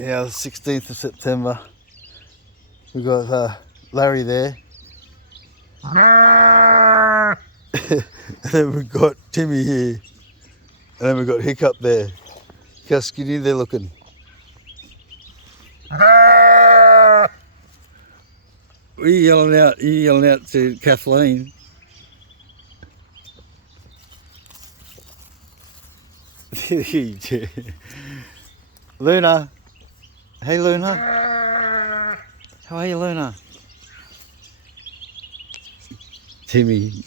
Yeah, the 16th of September. We've got Larry there. And then we've got Timmy here. And then we've got Hiccup there. Look how skinny they're looking. What are you yelling out? Are you yelling out to Kathleen? Luna. Hey Luna. How are you, Luna? Timmy.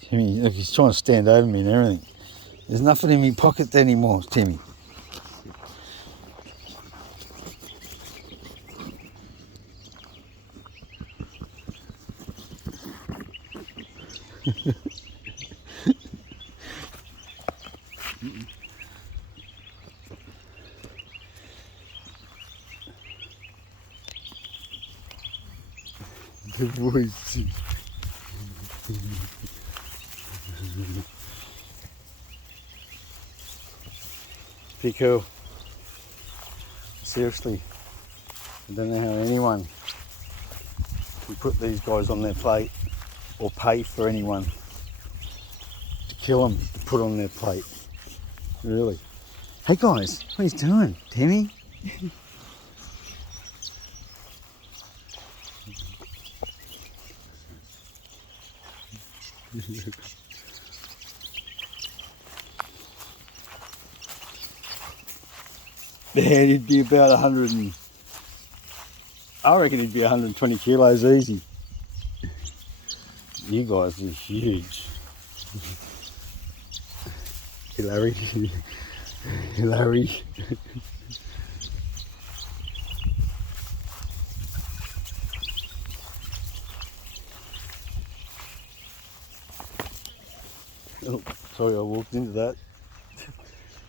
Timmy, look, he's trying to stand over me and everything. There's nothing in my pocket anymore, Timmy. The voice. Be cool. Seriously, I don't know how anyone can put these guys on their plate or pay for anyone to kill them to put on their plate. Really. Hey guys, what are you doing, Timmy? Yeah, he'd be about 100 and I reckon he'd be 120 kilos easy. You guys are huge. Hey Larry. Hey Larry. Oh, sorry, I walked into that.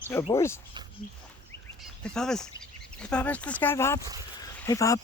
Go boys. Hey puppers. Hey puppers, let's go pups. Hey pup.